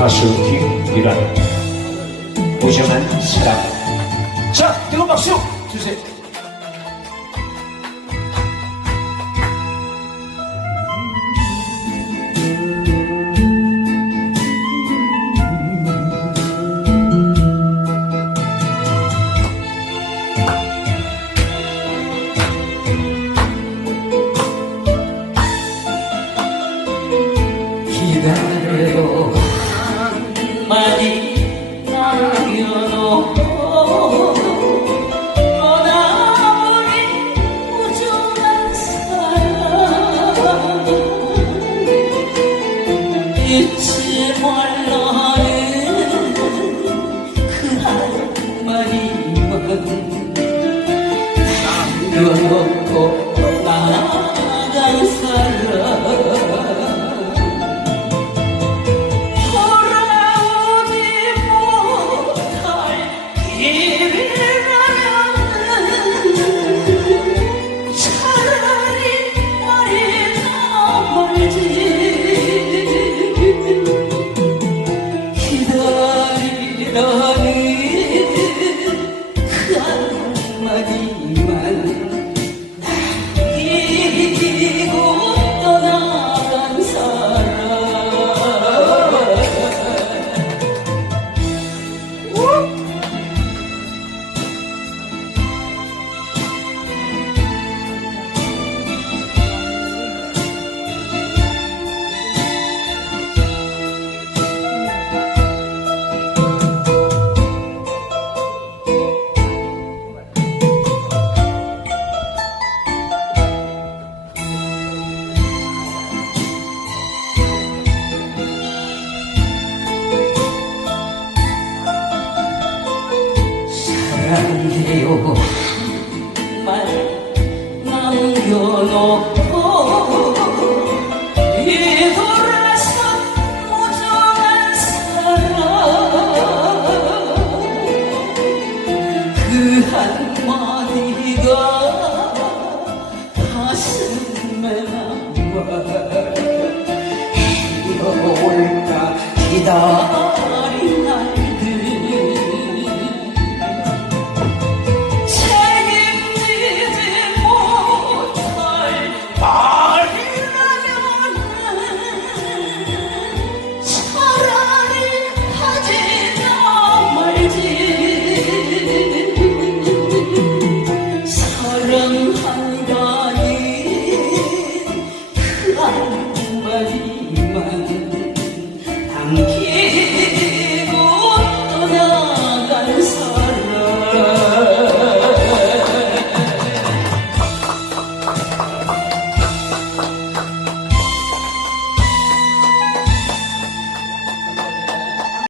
가수 김미란 무정한 사랑 자 뜨거운 박수 주세요 잊지 말라는 그 한마디만. 남 사랑해요. 말 남겨놓고 뒤돌아서 무정한 사랑 그 한마디가 가슴에 남아 이어올까 기다 그 한마디만 남기